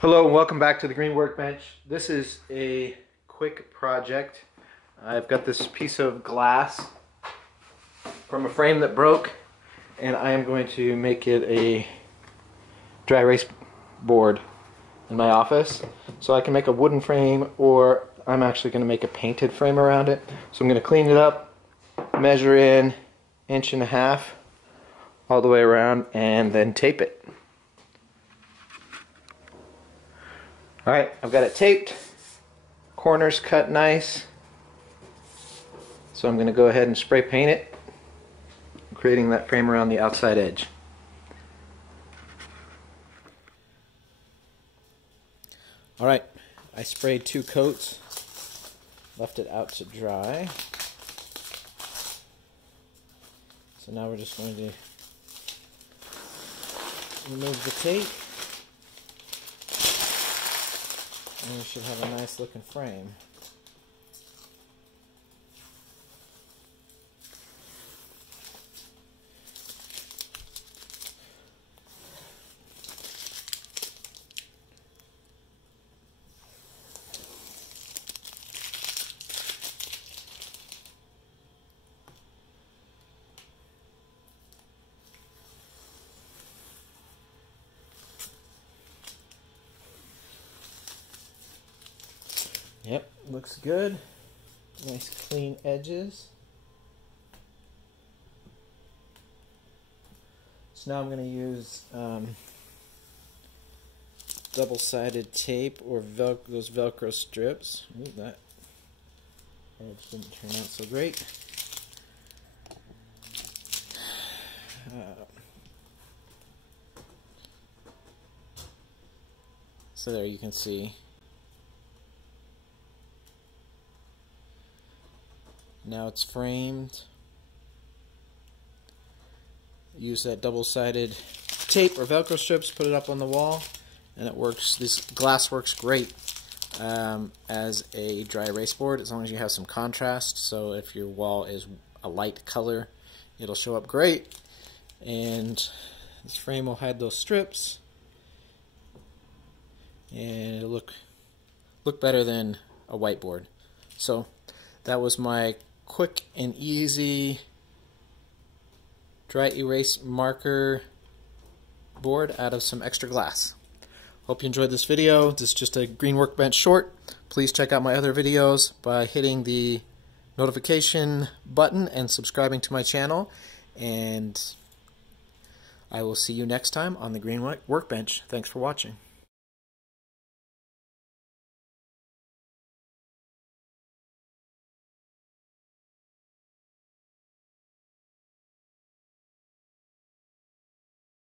Hello and welcome back to the Green Workbench. This is a quick project. I've got this piece of glass from a frame that broke, and I am going to make it a dry erase board in my office. So I can make a wooden frame, or I'm actually going to make a painted frame around it. So I'm going to clean it up, measure in 1.5 inches all the way around, and then tape it. Alright, I've got it taped, corners cut nice, so I'm going to go ahead and spray paint it, creating that frame around the outside edge. Alright, I sprayed 2 coats, left it out to dry, so now we're just going to remove the tape. And we should have a nice looking frame. Yep, looks good. Nice clean edges. So now I'm going to use double-sided tape or those Velcro strips. Ooh, that edge didn't turn out so great. So there you can see. Now it's framed. Use that double-sided tape or Velcro strips, put it up on the wall, and it works. This glass works great as a dry erase board, as long as you have some contrast. So if your wall is a light color, it'll show up great. And this frame will hide those strips, and it'll look better than a whiteboard. So that was my quick and easy dry erase marker board out of some extra glass. Hope you enjoyed this video. This is just a Green Workbench short. Please check out my other videos by hitting the notification button and subscribing to my channel. And I will see you next time on the Green Workbench. Thanks for watching.